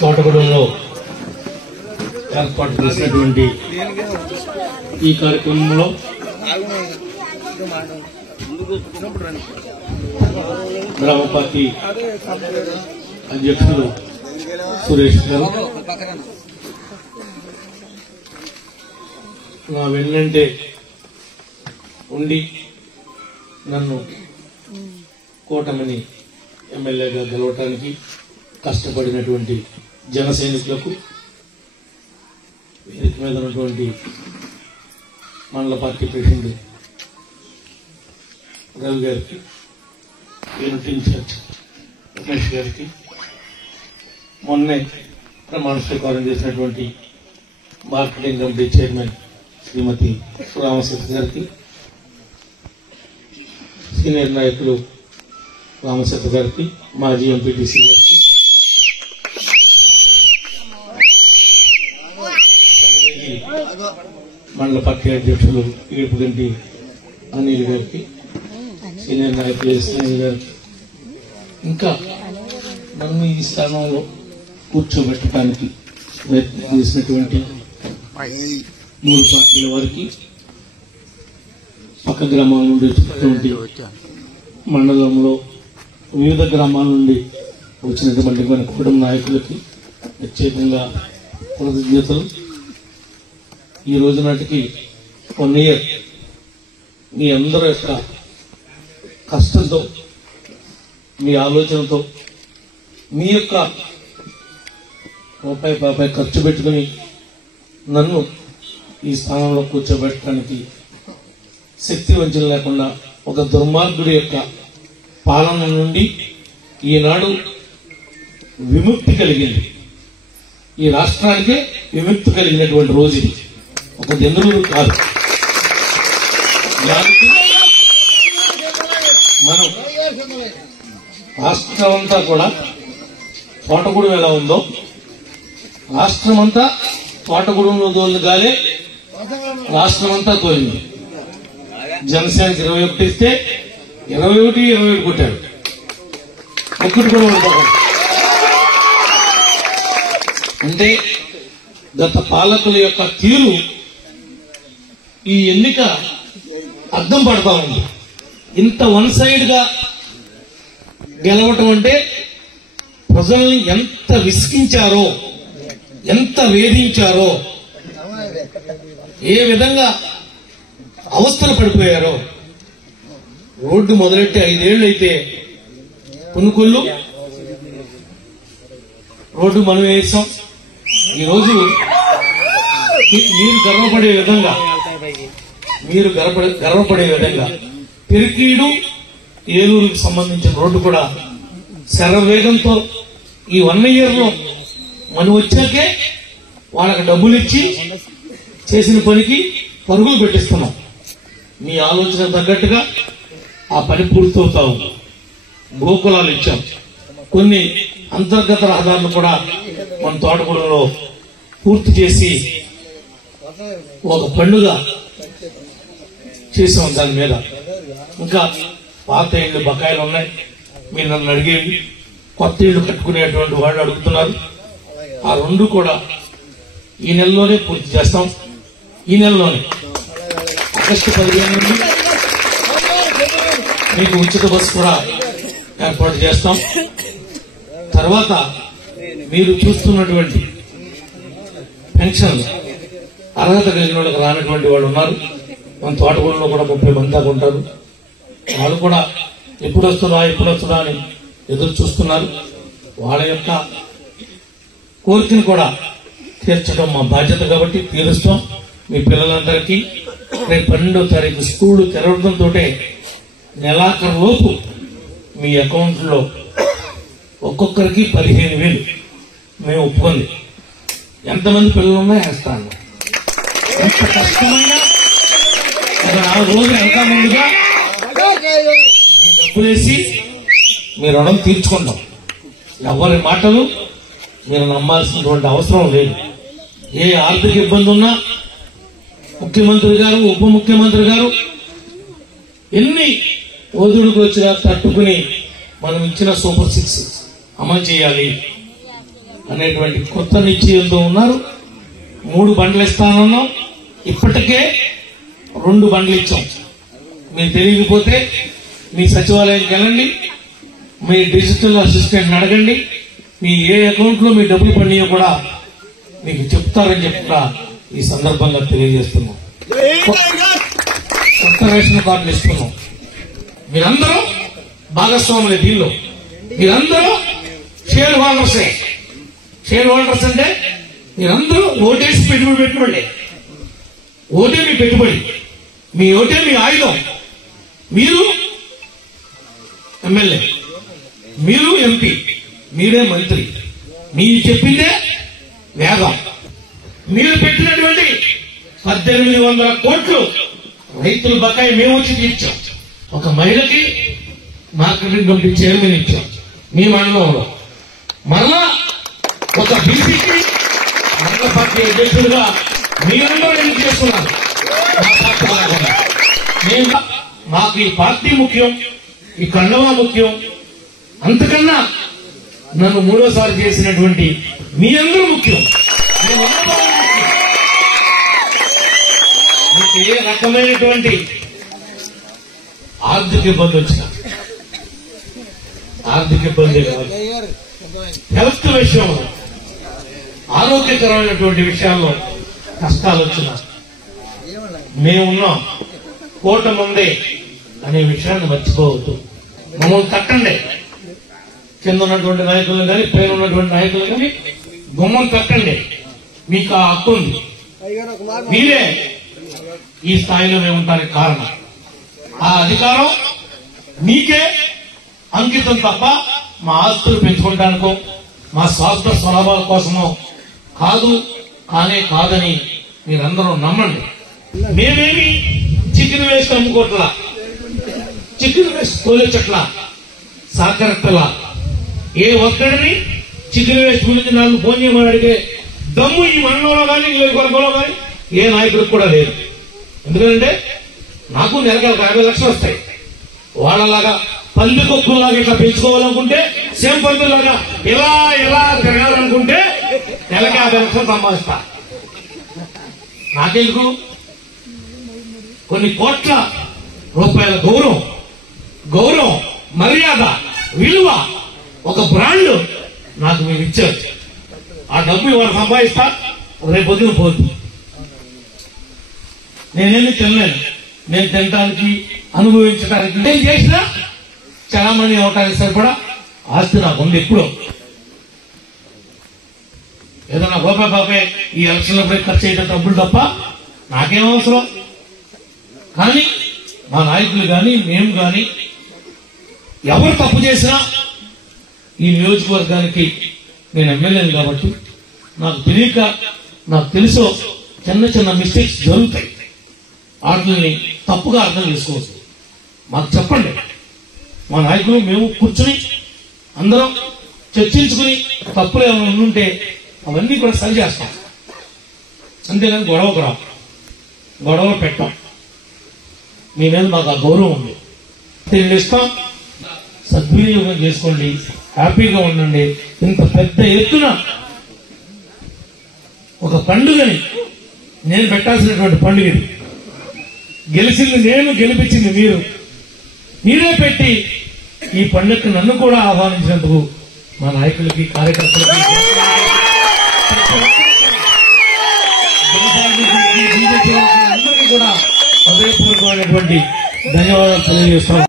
తోటగూడెంలో ఏర్పాటు చేసినటువంటి ఈ కార్యక్రమంలో గ్రామ పార్టీ అధ్యక్షులు సురేష్ గారు నా వెన్నంటే ఉండి నన్ను కూటమిని ఎమ్మెల్యేగా గెలవటానికి కష్టపడినటువంటి జన సైనికులకు, వేదిక మీద ఉన్నటువంటి మండల పార్టీ ప్రెసిడెంట్ రవి గారికి, యూనిట్ ఇన్ఛార్జ్ రమేష్ గారికి, మొన్నే ప్రమాణ స్వీకారం చేసినటువంటి మార్కెటింగ్ కమిటీ చైర్మన్ శ్రీమతి రామశెట్టి గారికి, సీనియర్ నాయకులు రామశెట్టి గారికి, మాజీ ఎంపీటీసీ గారికి, మండల పార్టీ అధ్యక్షులు ఈడుపుగంటి అనిల్ గారికి, సీనియర్ నాయకులు ఎస్ఎన్ గారికి, ఇంకా నన్ను ఈ స్థానంలో కూర్చోబెట్టడానికి ప్రయత్నం చేసినటువంటి 3 పార్టీల వారికి, పక్క గ్రామాల నుండి వచ్చినటువంటి మండలంలో వివిధ గ్రామాల నుండి వచ్చినటువంటి మన కుటుంబ నాయకులకి ప్రత్యేకంగా కృతజ్ఞతలు. ఈ రోజు నాటికి 1 ఇయర్ మీ అందరి యొక్క కష్టంతో, మీ ఆలోచనతో, మీ యొక్క రూపాయి ఖర్చు పెట్టుకుని నన్ను ఈ స్థానంలో కూర్చోబెట్టడానికి శక్తి వంచన లేకుండా ఒక దుర్మార్గుడి యొక్క పాలన నుండి ఈనాడు విముక్తి కలిగింది. ఈ రాష్ట్రానికే విముక్తి కలిగినటువంటి రోజు ఇది, ఒక జనరులు కాదు. దానికి మనం రాష్ట్రం అంతా కూడా తోటగూడెం ఎలా ఉందో, రాష్ట్రమంతా తోటగూడెంలో దోలుగాలే రాష్ట్రమంతా కోరింది. జనసేనకి 21 ఇస్తే 21 కొట్టాడు, ఒక్కటి కూడా ఉండదు. అంటే గత పాలకుల యొక్క తీరు ఈ ఎన్నిక అర్థం పడతా ఉంది. ఇంత 1 సైడ్ గా గెలవటం అంటే ప్రజల్ని ఎంత విసిగించారో, ఎంత వేధించారో, ఏ విధంగా అవస్థలు పడిపోయారో. రోడ్డు మొదలెట్టి 5 ఏళ్లు అయితే పునుకొల్లు రోడ్డు మనం వేసాం. ఈరోజు మీరు గర్వపడే విధంగా పెరికీడు ఏలూరుకు సంబంధించిన రోడ్డు కూడా శరవేగంతో ఈ 1 ఇయర్ లో మనం వచ్చాకే వాళ్ళకి డబ్బులు ఇచ్చి చేసిన పనికి పరుగులు పెట్టిస్తున్నాం. మీ ఆలోచన తగ్గట్టుగా ఆ పని పూర్తవుతా ఉంది. గోకులాలు ఇచ్చాం, కొన్ని అంతర్గత రహదారులు కూడా మన తోటగూడెంలో పూర్తి చేసి ఒక పండుగ చేసాం. దాని మీద ఇంకా పాత ఇళ్లు బకాయిలు ఉన్నాయి. మీరు నన్ను అడిగేవి, కొత్త ఇళ్లు కట్టుకునేటువంటి వాళ్ళు అడుగుతున్నారు. ఆ 2 కూడా ఈ నెలలోనే పూర్తి చేస్తాం. ఈ నెలలోనే ఆగస్టు 15 నుండి మీకు ఉచిత బస్సు కూడా ఏర్పాటు చేస్తాం. తర్వాత మీరు చూస్తున్నటువంటి పెన్షన్ అర్హత కలిగిన వాళ్ళకి రానటువంటి వాళ్ళు ఉన్నారు. మన తోటగూడెంలో కూడా 30 మంది దాకా ఉంటారు. వాళ్ళు కూడా ఎప్పుడు వస్తుందా అని ఎదురు చూస్తున్నారు. వాళ్ళ యొక్క కోరికను కూడా తీర్చడం మా బాధ్యత కాబట్టి తీరుస్తాం. మీ పిల్లలందరికీ రేపు 12వ తారీఖు స్కూళ్లు తెరవడంతో నెలాఖరు లోపు మీ అకౌంట్లో ఒక్కొక్కరికి 15,000 మేము ఒప్పుకుంది. ఎంతమంది పిల్లలు ఉన్నా వేస్తాను. ఎంత కష్టమైన ఒక 4 రోజులు ఇంకా ముందుగా మీ డబ్బులేసి మీ రుణం తీర్చుకుంటాం. ఎవరి మాటలు మీరు నమ్మాల్సినటువంటి అవసరం లేదు. ఏ ఆర్థిక ఇబ్బంది ఉన్నా ముఖ్యమంత్రి గారు, ఉప ముఖ్యమంత్రి గారు ఎన్ని ఒదుడుకు వచ్చినా తట్టుకుని మనం ఇచ్చిన సూపర్ 6 అమలు చేయాలి. అనేటువంటి కొత్త నిశ్చయంతో ఉన్నారు. 3 బండ్లు ఇస్తానన్నాం, ఇప్పటికే 2 బండ్లు ఇచ్చాం. మీకు తెలియకపోతే మీ సచివాలయానికి వెళ్ళండి, మీ డిజిటల్ అసిస్టెంట్ అడగండి, మీ ఏ అకౌంట్ లో మీ డబ్బులు పడినాయో కూడా మీకు చెప్తారని చెప్తా ఈ సందర్భంగా తెలియజేస్తున్నాం. కొత్త రేషన్ కార్డులు ఇస్తున్నాం. మీరందరూ భాగస్వాములే దీనిలో. మీరందరూ షేర్ హోల్డర్సే. షేర్ హోల్డర్స్ అంటే మీరందరూ ఓటేసి పెట్టుబడి. ఓటే మీ పెట్టుబడి, మీ ఓటే మీ ఆయుధం. మీరు ఎమ్మెల్యే, మీరు ఎంపీ, మీరే మంత్రి, మీరు చెప్పిందే వేగం. మీరు పెట్టినటువంటి 1800 కోట్లు రైతుల బకాయి మేము వచ్చి తీర్చాం. ఒక మహిళకి మార్కెటింగ్ కమిటీ చైర్మన్ ఇచ్చాం మీ మండలంలో. మరలా ఒక బీసీకి మండల పార్టీ అధ్యక్షుడిగా మీరందరూ ఎందుకు చేస్తున్నారు? మాకు ఈ పార్టీ ముఖ్యం, ఈ కండవా ముఖ్యం. అంతకన్నా నన్ను 3వసారి చేసినటువంటి మీ అందరూ ముఖ్యం. మీకు ఏ రకమైనటువంటి ఆర్థిక ఇబ్బంది వచ్చినా, ఆర్థిక ఇబ్బంది కాదు, హెల్త్ విషయంలో, ఆరోగ్యకరమైనటువంటి విషయాల్లో కష్టాలు వచ్చినా మేమున్నాం, కూటమి ఉంది అనే విషయాన్ని మర్చిపోవద్దు. మమ్మల్ని తట్టండి. కింద ఉన్నటువంటి నాయకులను కానీ పైన ఉన్నటువంటి నాయకులు కానీ గుమ్మం తట్టండి. మీకు ఆ హక్కు ఉంది. మీరే ఈ స్థాయిలో మేము ఉండడానికి కారణం. ఆ అధికారం మీకే అంకితం తప్ప మా ఆస్తులు పెంచుకోవడానికో మా స్వార్థ స్వలాభాల కోసమో కాదని మీరందరూ నమ్మండి. మేమేమి చికెన్ వేస్ట్ అమ్ముకోట్లా, చికెన్ వేస్ట్ తోలేచట్లా, సహకరిస్తలా. ఏ ఒక్కడిని చికెన్ వేస్ట్ గురించి నాకు ఫోన్ చేయమని అడిగే దమ్ము ఈ మండలంలో కానీ కొనలో కానీ ఏ నాయకుడికి కూడా లేదు. ఎందుకంటే నాకు నెలకు 50 లక్షలు వస్తాయి. వాళ్ళలాగా పంది కొక్కులాగా ఇట్లా పెంచుకోవాలనుకుంటే, సేమ్ పందులాగా ఇలా తిరగాలనుకుంటే నెలకి 50 లక్షలు సంపాదిస్తా. నాకెందుకు? కొన్ని కోట్ల రూపాయల గౌరవం, మర్యాద, విలువ, ఒక బ్రాండ్ నాకు మీరు ఇచ్చారు. ఆ డబ్బు ఇవాళ సంపాదిస్తా, రేపు పొద్దున పోతుంది. నేనేమి తినలేను. నేను తినడానికి, అనుభవించడానికి, నేను చేసినా చలామణి అవటానికి సరిపడా ఆస్తి నాకు ఉంది. ఎప్పుడో ఏదన్నా బాబాయ్ ఈ ఎలక్షన్లపై ఖర్చు చేయడం డబ్బులు తప్ప నాకేం అవసరం. కానీ మా నాయకులు కానీ మేము కానీ ఎవరు తప్పు చేసినా ఈ నియోజకవర్గానికి నేను ఎమ్మెల్యేని కాబట్టి నాకు తెలియక, నాకు తెలుసో చిన్న మిస్టేక్స్ జరుగుతాయి. వాటిని తప్పుగా అర్థం చేసుకోవచ్చు. మాకు చెప్పండి. మా నాయకులు మేము కూర్చుని అందరం చర్చించుకుని తప్పులు ఏమైనా ఉంటే అవన్నీ కూడా సరి చేస్తాం. అంతేగాని గొడవలు పెట్టాం. మీ మీద మాకు ఆ గౌరవం ఉంది. ఇస్తాం, సద్వినియోగం చేసుకోండి, హ్యాపీగా ఉండండి. ఇంత పెద్ద ఎత్తున ఒక పండుగని నేను పెట్టాల్సినటువంటి పండుగ, గెలిచింది నేను, గెలిపించింది మీరు. మీరే పెట్టి ఈ పండుగకు నన్ను కూడా ఆహ్వానించినందుకు మా నాయకులకి, కార్యకర్తలకి, అందరికీ కూడా హృదయపూర్వకమైనటువంటి ధన్యవాదాలు తెలియజేస్తాం.